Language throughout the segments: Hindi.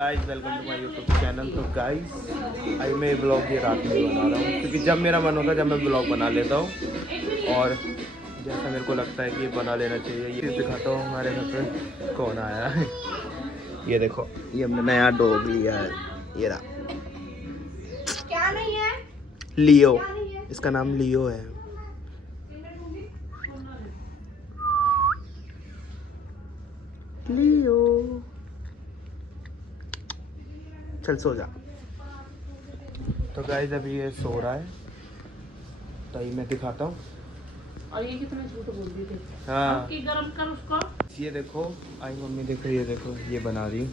Guys welcome to my YouTube channel. तो गाइस आज मैं ये ब्लॉग ये रात में बना रहा हूँ क्योंकि जब मेरा मन होता है जब मैं ब्लॉग बना लेता हूँ और जैसा मेरे को लगता है कि ये बना लेना चाहिए। ये दिखाता हूँ हमारे घर पे कौन आया है। ये देखो, ये हमने नया डॉग लिया है। ये रहा, क्या नहीं है? लियो। इसका नाम लियो है। लियो चल सो जा। तो गाइस अभी ये सो रहा है तो ये मैं दिखाता हूँ। और ये कितना झूठ बोल रही थी। हाँ कि गरम कर उसको। ये देखो, आई मम्मी देखो, ये देखो ये बना रही।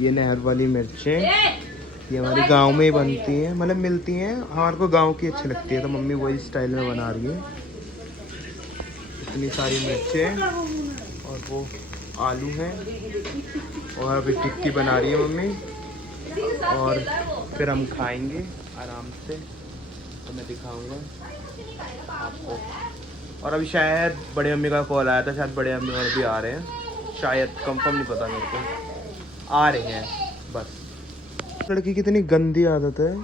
ये नहर वाली मिर्चें ये हमारे गांव में ही बनती हैं, मतलब मिलती हैं। हमारे को गांव की अच्छी लगती है तो मम्मी वही स्टाइल में बना रही है। इतनी सारी मिर्चें और वो आलू हैं और अभी टिक्की बना रही है मम्मी और फिर हम खाएंगे आराम से। तो मैं दिखाऊंगा आपको। और अभी शायद बड़े मम्मी का कॉल आया था, शायद बड़े मम्मी और भी आ रहे हैं, शायद कंफर्म नहीं पता मेरे को, आ रहे हैं बस। लड़की की इतनी गंदी आदत है,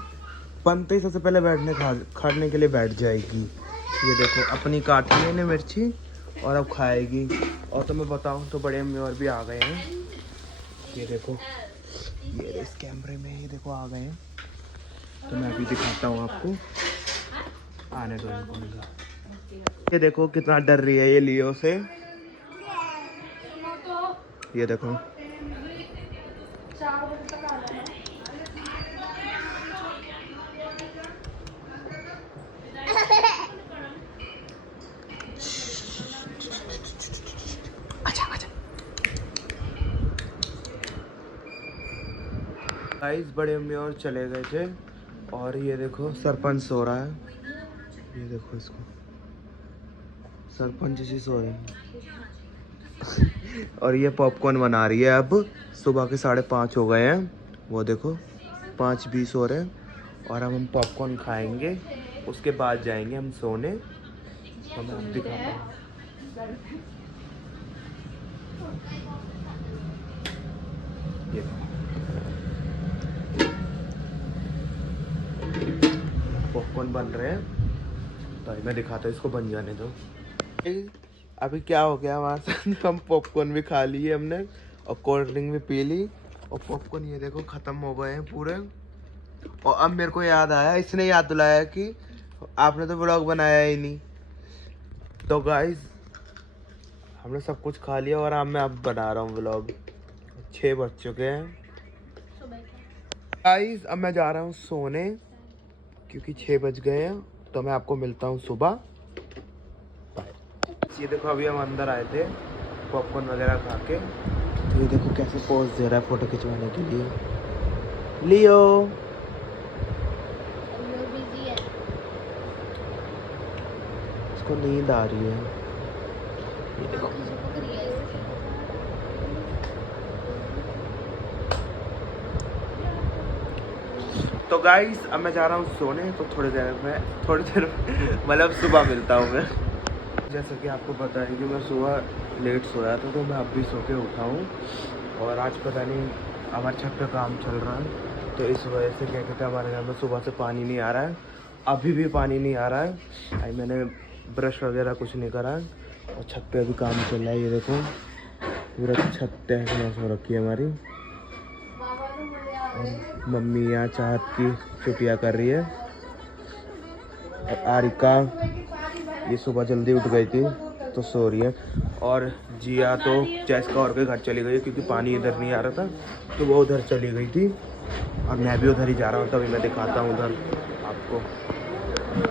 बनते ही सबसे पहले बैठने खाने के लिए बैठ जाएगी। ये देखो अपनी काटी है ने मिर्ची और अब खाएगी। और तो मैं बताऊं तो बड़े मम्मी और भी आ गए हैं। ये देखो, ये इस कैमरे में ये देखो आ गए हैं। तो मैं अभी दिखाता हूँ आपको, आने दो इनको। ये देखो कितना डर रही है ये लियो से। ये देखो गाइस, बड़े मम्मी और चले गए थे और ये देखो सरपंच सो रहा है। ये देखो इसको, सरपंच जी सो रहे हैं। और ये पॉपकॉर्न बना रही है। अब सुबह के 5:30 हो गए हैं, वो देखो 5:20 हो रहे हैं और अब हम पॉपकॉर्न खाएंगे, उसके बाद जाएंगे हम सोने। तो मैं अब दिखाता हूँ। ये पॉपकॉर्न बन रहे हैं तो मैं दिखाता हूँ, इसको बन जाने दो। अभी क्या हो गया हमारे साथ, हम पॉपकॉर्न भी खा लिए हमने और कोल्ड ड्रिंक भी पी ली और पॉपकॉर्न ये देखो खत्म हो गए हैं पूरे। और अब मेरे को याद आया, इसने याद दिलाया कि आपने तो व्लॉग बनाया ही नहीं। तो गाइस हमने सब कुछ खा लिया और मैं अब बना रहा हूँ व्लॉग। 6 बज चुके हैं गाइस, अब मैं जा रहा हूँ सोने क्योंकि 6 बज गए हैं। तो मैं आपको मिलता हूँ सुबह। ये देखो अभी हम अंदर आए थे पॉपकॉर्न वगैरह खा के। तो ये देखो कैसे पोज दे रहा है फोटो खिंचवाने के लिए। लियो इसको नींद आ रही है। ये देखो तो गाइस अब मैं जा रहा हूँ सोने। तो थोड़ी देर मतलब सुबह मिलता हूँ मैं। जैसा कि आपको पता है कि मैं सुबह लेट सोया था तो मैं अब भी सो के उठा हूँ। और आज पता नहीं हमारे छत पे काम चल रहा है तो इस वजह से क्या कहते हैं हमारे घर में सुबह से पानी नहीं आ रहा है। अभी भी पानी नहीं आ रहा है। आई मैंने ब्रश वगैरह कुछ नहीं करा है और छत पे अभी काम चल रहा है। ये देखो पूरा छत तहस हो रखी है हमारी। और मम्मी यहाँ चाहत की छुट्टियाँ कर रही है। और आरिका ये सुबह जल्दी उठ गई थी तो सो रही है। और जिया तो जैसका और के घर चली गई क्योंकि पानी इधर नहीं आ रहा था तो वो उधर चली गई थी। और मैं भी उधर ही जा रहा हूँ, तभी मैं दिखाता हूँ उधर आपको।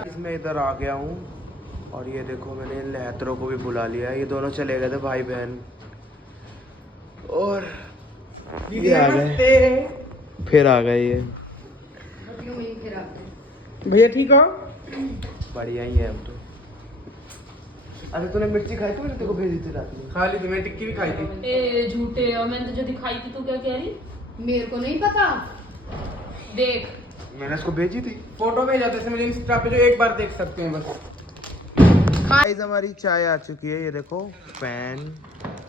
इसमें इधर आ गया हूँ और ये देखो मैंने लहतरों को भी बुला लिया है। ये दोनों चले गए थे भाई बहन और ये आ गए, फिर आ गए ये। भैया ठीक हो? बढ़िया ही है हम तो। अरे तूने मिर्ची खाई थी, मैंने तेरे को भेजी थी रात में। खा ली थी, मैं टिक्की भी खाई थी। ए झूठे, और मैंने तुझे दिखाई थी, तू क्या कह रही? मेरे को नहीं पता। देख मैंने इसको भेजी थी फोटो भेजा था मुझे इंस्टा पे, जो एक बार देख सकते हैं बस। गाइस हमारी चाय आ चुकी है। ये देखो पैन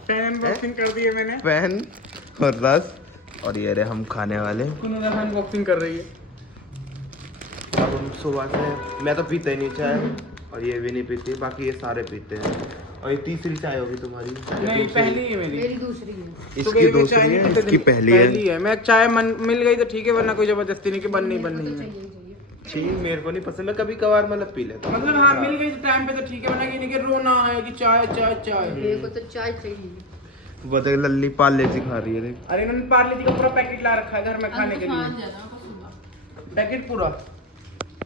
पेन अनबॉक्सिंग कर दी है मैंने। पेन और रस और ये रहे हम खाने वाले। अनबॉक्सिंग कर रही है। अब हम सुबह से, मैं तो पीता ही नहीं चाय, और ये भी नहीं पीती, बाकी ये सारे पीते हैं। और ये तीसरी चाय होगी तुम्हारी? नहीं, पहली है मेरी। मेरी दूसरी है। इसकी दूसरी है, इसकी पहली है। मैं चाय मिल गई तो ठीक है, वरना कोई जबरदस्ती नहीं कि बन नहीं है। ठीक, मेरे को नहीं पसंद, मैं कभी कभार मतलब पी लेता हूँ। मतलब हाँ, मिल गई तो टाइम पे तो ठीक है, वरना ये नहीं कि रोना है कि चाय चाय चाय। मेरे को तो चाय चाहिए। वो देख लल्ली पार्ले जी खा रही है, देख। अरे इन्होंने पार्ले जी का पूरा पैकेट ला रखा है घर में खाने के लिए, पैकेट पूरा।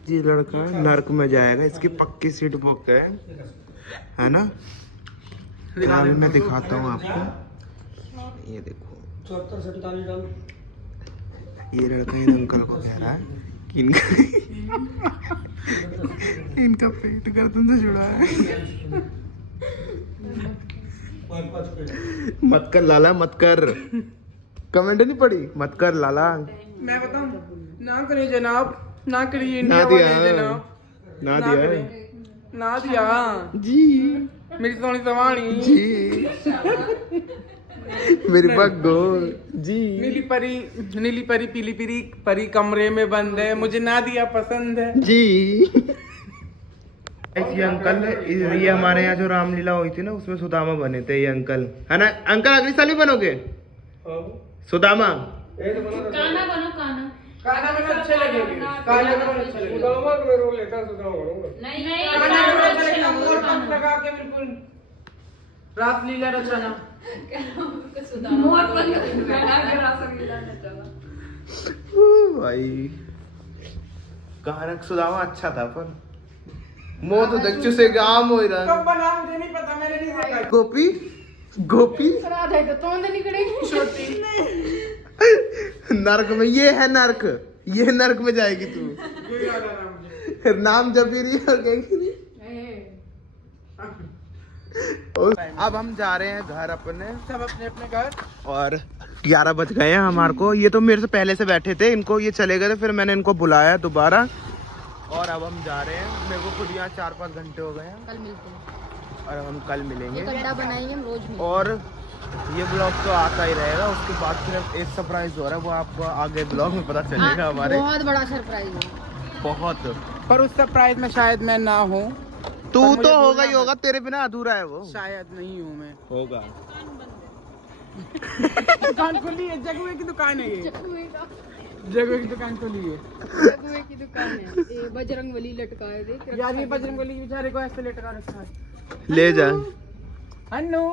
ये लड़का नर्क में जाएगा, इसकी पक्की सीट बुक है ना? अभी मैं दिखाता हूँ आपको, ये देखो। 74 डाल। ये लड़का इन अंकल को कह रहा है कि इनका पेट गर्दन से जुड़ा है। मत कर लाला, मत कर। कमेंट नहीं पड़ी, मत कर लाला। मैं बताऊं, ना करिए जनाब, ना करिए ना इंडिया दिया, वाले जनाब, ना दिया करें। ना दिया जी, मेरी सोनी सवानी जी, मेरी बग्गो जी। नीली परी पीली परी कमरे में बंद है, मुझे ना दिया पसंद है जी। ये अंकल, ये हमारे यहाँ जो रामलीला हुई थी ना, उसमें सुदामा बने थे ये अंकल, है ना? अंकल अगली साल भी बनोगे सुदामा? काना बनो, काना। खाना में अच्छे लगेंगे, खाने में अच्छे लगेंगे। सुदामा का रोल लेता है, सुदामा बनूंगा। नहीं, खाना में अच्छा लगेगा, मोर पंख लगा के बिल्कुल रासलीला रचना। मोर पंख लगा के रासलीला रचना। भाई कहानक सुदामा अच्छा था, पर मो तो दच्चू से गाम हो रहा। कब बना मुझे नहीं पता, मैंने नहीं देखा। गोपी गोपी राधा तो तोंद निकलेगी छोटी नर्क में, ये है नर्क, ये नर्क में जाएगी तू। कोई याद आ रहा मुझे। नाम जब भी रही और कहेगी नहीं। अब हम जा रहे हैं घर अपने, सब अपने अपने घर। और 11 बज गए हैं हमारे को। ये तो मेरे से पहले से बैठे थे, इनको ये चले गए थे, फिर मैंने इनको बुलाया दोबारा, और अब हम जा रहे हैं। मेरे को खुद यहाँ 4-5 घंटे हो गए हैं, कल मिलते हैं। और अब हम कल मिलेंगे। एक अड्डा बनाएंगे हम रोज मिलेंगे। और ये ब्लॉग तो आता ही रहेगा, उसके बाद फिर एक सरप्राइज हो रहा है, वो आपको आगे ब्लॉग में पता चलेगा। हमारे बहुत बड़ा सरप्राइज है, बहुत। पर उस सरप्राइज में शायद मैं ना हूँ। तू तो होगा ही होगा, तेरे बिना अधूरा है वो। शायद नहीं हूँ मैं। होगा। दुकान खुली है, जगुए की दुकान है ये। जगुए की दुकान खुली है। जगुए की दुकान है। ये बजरंगबली लटका है, देख। यार ये बजरंगबली बेचारे को ऐसे लटका रखा है। ले जा। अन्नू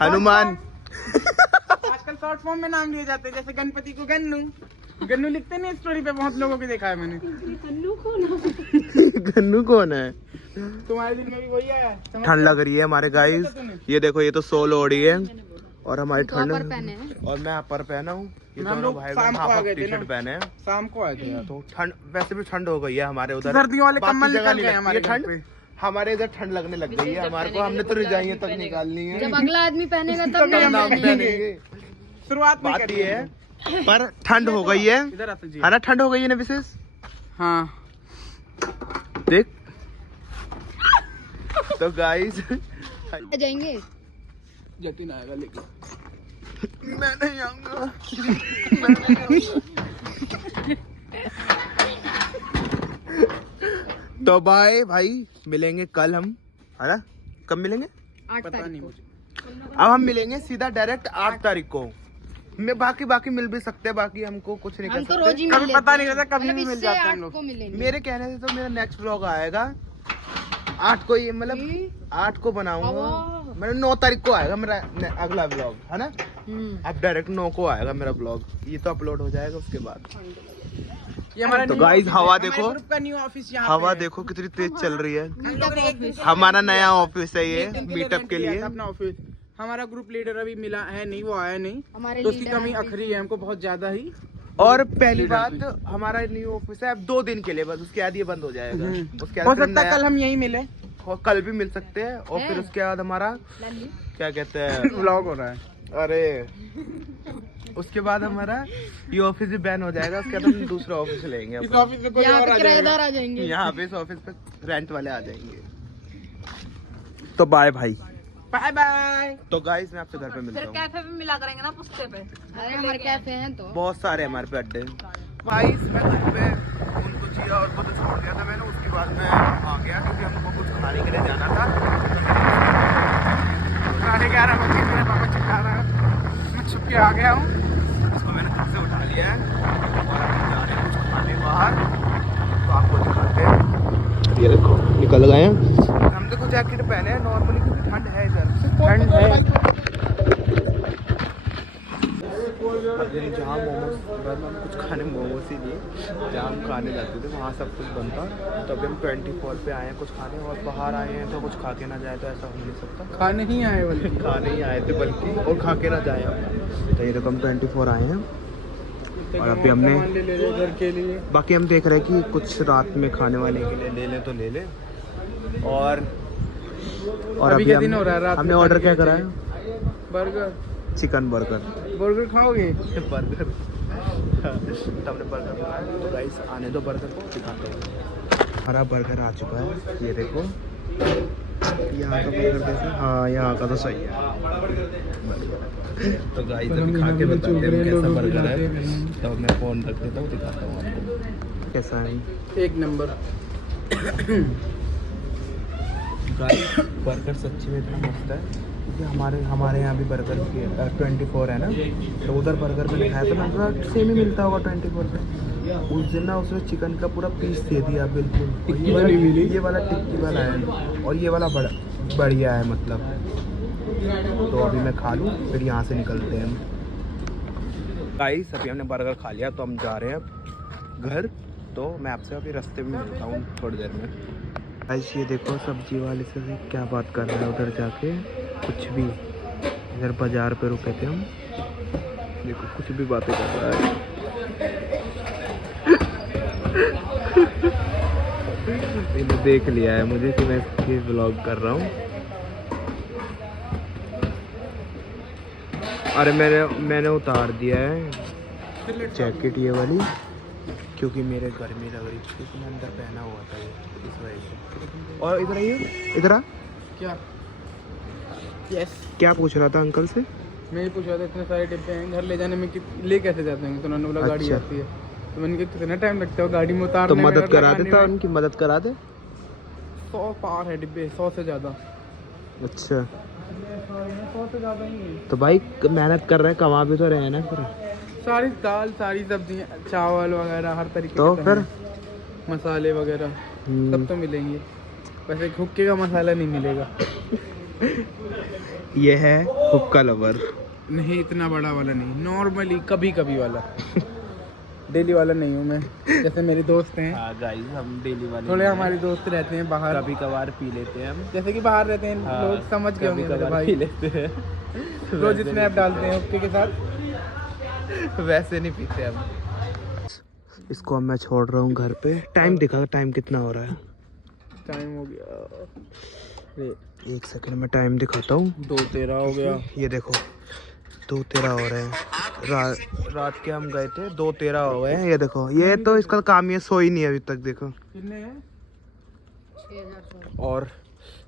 हनुमान। आजकल शॉर्ट फॉर्म में नाम लिए जाते हैं, जैसे गणपति को गन्नू। गन्नू लिखते नहीं स्टोरी पे, बहुत लोगों को देखा है मैंने। गन्नू कौन है? तुम्हारे दिन में भी वही आया। ठंड लग रही है हमारे गाइस, ये देखो, ये तो सोल ओढ़ी है, और हमारी ठंड, और मैं अपर पहना हूँ। ये हम दोनों लोग भाई शाम को आ गए थे टी शर्ट ना। पहने हैं, शाम को आए थे यार। तो ठंड, वैसे भी ठंड हो गई है हमारे उधर। सर्दियों वाले बाकी कम्बल जगह निकल नहीं गए लगती हमारे है घर ठंड, पे। हमारे इधर ठंड लगने लग गई है हमारे को। हमने तो रजाइयां तक निकालनी है, जब अगला आदमी पहनेगा तब तब हम नाम पहनेंगे। पहनेंगे। शुरुआत में बात ये है, पर ठंड हो गई है, इधर आ जी। है ना? ठंड हो गई है ना विशेष? हाँ देख तो गाइस जाएंगे। जतिन आएगा लेकिन मैं नहीं आऊंगा। तो बाय भाई, मिलेंगे कल हम, है ना? कब मिलेंगे? 8 पता नहीं तारीख को। मुझे। अब हम मिलेंगे सीधा डायरेक्ट 8 तारीख को। मैं बाकी मिल भी सकते हैं, बाकी हमको कुछ नहीं हम कर तो रोज ही सकते। मिल कभी लेते पता नहीं हैं। रहता, कभी मतलब भी मिल इससे जाते हैं हम 8 लोग। को मिलेंगे। मेरे कहने से तो मेरा नेक्स्ट व्लॉग आएगा 8 को, ये मतलब 8 को बनाऊंगा। मेरा 9 तारीख को आएगा मेरा अगला व्लॉग, है ना? अब डायरेक्ट 9 को आएगा मेरा ब्लॉग, ये तो अपलोड हो जाएगा उसके बाद। ये हमारा तो new guys, office हवा है। देखो। हमारे ग्रुप का न्यू ऑफिस यहाँ हवा पे है। देखो कितनी तेज चल रही है। हम लोगों ने एक दिन हमारा नया ऑफिस है ये, एक दिन मीटअप के लिया लिए। था अपना ऑफिस। हमारा ग्रुप लीडर अभी मिला है नहीं, वो आया नहीं, हमारे तो उसकी लीडर कमी हैं। अखरी है हमको बहुत ज्यादा ही। और पहली बात, हमारा न्यू ऑफिस है अब 2 दिन के लिए बस, उसके बाद ये बंद हो जाएगा। उसके हो बाद फिर सकता है नया- कल हम यहीं मिले। कल भी मिल सकते हैं, और फिर उसके बाद हमारा लाली। क्या कहते हैं, व्लॉग हो रहा है। अरे उसके बाद हमारा ये ऑफिस भी बैन हो जाएगा, उसके बाद हम दूसरा ऑफिस लेंगे इस अपना। ऑफिस में कोई यहाँ और पे आ किराएदार जाएगा। आ जाएंगे। यहाँ पे इस ऑफिस पे रेंट वाले आ जाएंगे। तो बाय भाई। Bye bye. तो गाइस मैं आपसे घर पे मिलता हूँ। कैफे पे मिला करेंगे ना पुस्ते पे। अरे हमारे कैफे हैं तो बहुत सारे हमारे पे अड्डे। गाइस मैं घर पे उनको चिया और को तो छोड़ दिया था मैंने, उसके बाद मैं आ गया क्योंकि हमको कुछ खाने के लिए जाना था। 11:30 बजे मेरे पापा चिल्ला रहा है, मैं छुप के आ गया हूँ। उसको मैंने घर से उठा लिया है और अभी जा रहे हैं कुछ खाने बाहर, तो आपको दिखाते हैं। ये देखो निकल गए हैं हम। देखो जैकेट पहने हैं नॉर्मली क्योंकि ठंड है इधर, ठंड है। अभी हम जहाँ मोमोज कुछ खाने मोमोज ही लिए जहाँ हम खाने जाते थे वहाँ सब कुछ बनता, तो अभी हम 24 पे आए हैं कुछ खाने, और बाहर आए हैं तो कुछ खा के ना जाए तो ऐसा हो नहीं सकता। खाने ही आए बल्कि खाने ही आए थे बल्कि, और खा के ना जाए हम। तो ये देखो हम 24 आए हैं और अभी हमने घर के लिए, बाकी हम देख रहे हैं कि कुछ रात में खाने वाने के लिए ले लें तो ले लें। और अभी क्या दिन हो रहा है? रात हमने में ऑर्डर क्या खाने करा के है? बर्गर। Chicken burger. बर्गर खाओगे? बर्गर तो हमने बर्गर बनाया, तो गाइस आने दो बर्गर को दिखाते हैं। हमारा बर्गर आ चुका है, ये देखो यहाँ का बर्गर कैसा, हाँ यहाँ का तो सही है। तो गाइस अभी खा के बताते हैं कैसा बर्गर है। तो मैं फ़ोन रख देता हूँ, दिखाता हूँ आपको कैसा है। एक नंबर। गाइस बर्गर सच्ची में इतना मस्त है क्योंकि हमारे यहाँ भी बर्गर की 24 है ना, तो उधर बर्गर मैंने खाया तो मैं सेम ही मिलता होगा 24 पे। उस दिन ना उसने चिकन का पूरा पीस दे दिया बिल्कुल, ये वाला टिक्की वाला है और ये वाला बढ़िया है मतलब। तो अभी मैं खा लूँ फिर यहाँ से निकलते हैं हम। गाइस अभी हमने बर्गर खा लिया तो हम जा रहे हैं घर, तो मैं आपसे अभी रास्ते में मिलता हूँ थोड़ी देर में। गाइस ये देखो सब्जी वाले से क्या बात कर रहा है उधर जाके, कुछ भी। इधर बाजार पे रुके थे हम, देखो कुछ भी बातें कर रहा है। इन्हें देख लिया है मुझे कि मैं इसकी व्लॉग कर रहा हूँ। अरे मैंने उतार दिया है जैकेट ये वाली क्योंकि मेरे गर्मी लग रही थी, क्योंकि मैं अंदर पहना हुआ था ये, इस वजह से। और इधर आइए, इधर आ। क्या? यस। क्या पूछ रहा था अंकल से? मैं ये पूछ रहा था इतने सारे डिब्बे हैं घर ले जाने में ले कैसे जाते हैं? तो उन्होंने बोला गाड़ी अच्छा। आती है, तो मैंने कहा कितना टाइम लगता है गाड़ी में उतारने तो में? मदद करा लगाने देता, में? उनकी मदद करा दे। 100 पार है डिब्बे, 100 से ज़्यादा। अच्छा 100 से ज़्यादा ही है। तो भाई मेहनत कर रहे हैं, कमा भी तो रहे हैं ना फिर। सारी दाल, सारी सब्जियाँ, चावल वगैरह हर तरीके तो के फिर मसाले वगैरह सब तो मिलेंगे। वैसे हुक्के का मसाला नहीं मिलेगा। ये है हुक्का लवर। नहीं इतना बड़ा वाला नहीं, नॉर्मली कभी कभी वाला। डेली वाला नहीं हूँ मैं, जैसे मेरे दोस्त हैं। हाँ गाइस हम डेली वाले थोड़े हमारे दोस्त रहते हैं बाहर, कभी कभार पी लेते हैं हम। जैसे कि बाहर रहते हैं हाँ, लोग, समझ गए होंगे मेरे भाई। पी लेते हैं रोज स्नैप डालते हैं हुक्के के साथ। वैसे नहीं पीते हम। इसको अब मैं छोड़ रहा हूँ घर पे। टाइम दिखा, टाइम कितना हो रहा है? टाइम हो गया, एक सेकंड में टाइम दिखाता हूँ। 2:13 हो गया। ये देखो 2:13 हो रहे हैं। रात के हम गए थे, 2:13 हो गए हैं। ये देखो ये तो इसका काम ही है, सोई नहीं अभी तक देखो। कितने हैं? 6,000। और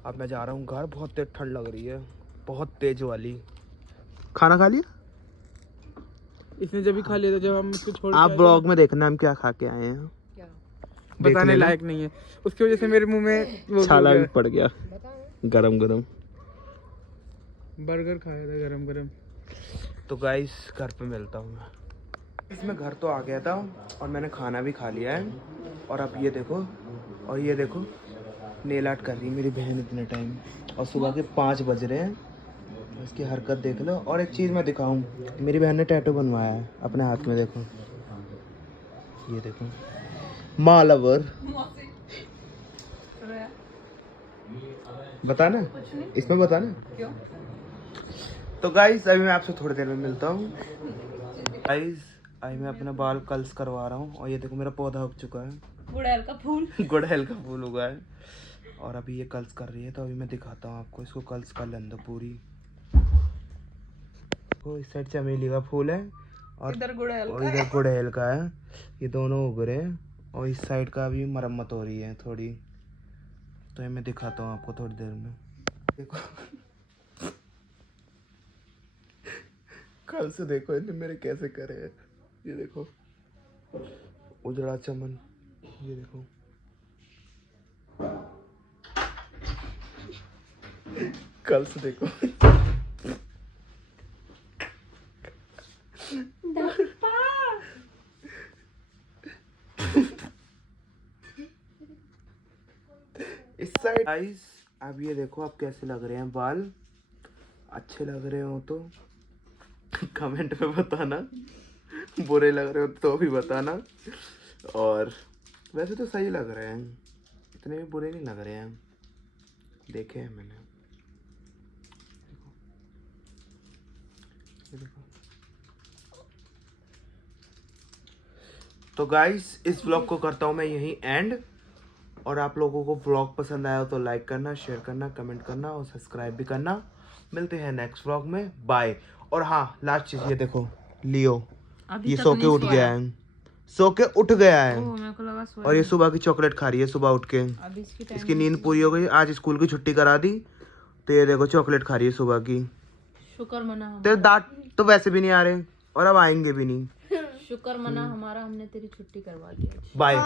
अब मैं जा रहा हूँ घर, बहुत तेज ठंड लग रही है, बहुत तेज वाली। खाना खा लिया? इसने जब भी खा लिया था जब हम इसको छोड़ आप ब्लॉग में देखना हम क्या खा के आए हैं। क्या बताने लायक नहीं है, उसकी वजह से मेरे मुंह में वो छाला हो भी गया। पड़ गया गरम गरम। बर्गर खाया था गरम गरम। तो गाइस घर पे मिलता हूँ मैं। इसमें घर तो आ गया था और मैंने खाना भी खा लिया है। और अब ये देखो, और ये देखो नेल आर्ट कर रही है मेरी बहन इतने टाइम, और सुबह के 5 बज रहे हैं। इसकी हरकत देख लो। और एक चीज़ मैं दिखाऊं, मेरी बहन ने टैटू बनवाया है अपने हाथ में, देखो ये देखो माँ लवर। बताना इसमें, बताना क्यों? तो गाइस अभी मैं आपसे थोड़ी देर में मिलता हूँ। गाइस अभी मैं अपने बाल कल्स करवा रहा हूँ, और ये देखो मेरा पौधा उग चुका है, गुड़हल का फूल। गुड़हल का फूल उगा है। और अभी ये कल्स कर रही है, तो अभी मैं दिखाता हूँ आपको, इसको कल्स कर लेने दो पूरी। देखो इस साइड चमेली का फूल है और इधर गुड़हल और इधर गुड़हल का है। ये दोनों उग रहे हैं, और इस साइड का भी मरम्मत हो रही है थोड़ी, तो ये मैं दिखाता हूँ आपको थोड़ी देर में। देखो कल से देखो इन्हें मेरे कैसे करे हैं। ये देखो उजड़ा चमन, ये देखो कल से देखो। इस साइड गाइस अब ये देखो आप कैसे लग रहे हैं बाल, अच्छे लग रहे हो तो कमेंट में बताना, बुरे लग रहे हो तो भी बताना। और वैसे तो सही लग रहे हैं, इतने भी बुरे नहीं लग रहे हैं, देखे हैं मैंने। देखो, ये देखो। तो गाइस इस व्लॉग को करता हूँ मैं यहीं एंड। और आप लोगों को व्लॉग पसंद आया हो तो लाइक करना, शेयर करना, कमेंट करना और सब्सक्राइब भी करना। मिलते हैं नेक्स्ट व्लॉग में, बाय। और हाँ लास्ट चीज ये देखो लियो, ये सो के उठ गया है, सो के उठ गया है। मेरे को लगा सोया। और ये सुबह की चॉकलेट खा रही है सुबह उठ के। अभी इसकी नींद पूरी हो गई, आज स्कूल की छुट्टी करा दी तो ये देखो चॉकलेट खा रही है सुबह की। शुक्र मना हमारा। तेरे दांत तो वैसे भी नहीं आ रहे और अब आएंगे भी नहीं। शुक्र मना हमारा, हमने तेरी छुट्टी करवा दी। बाय।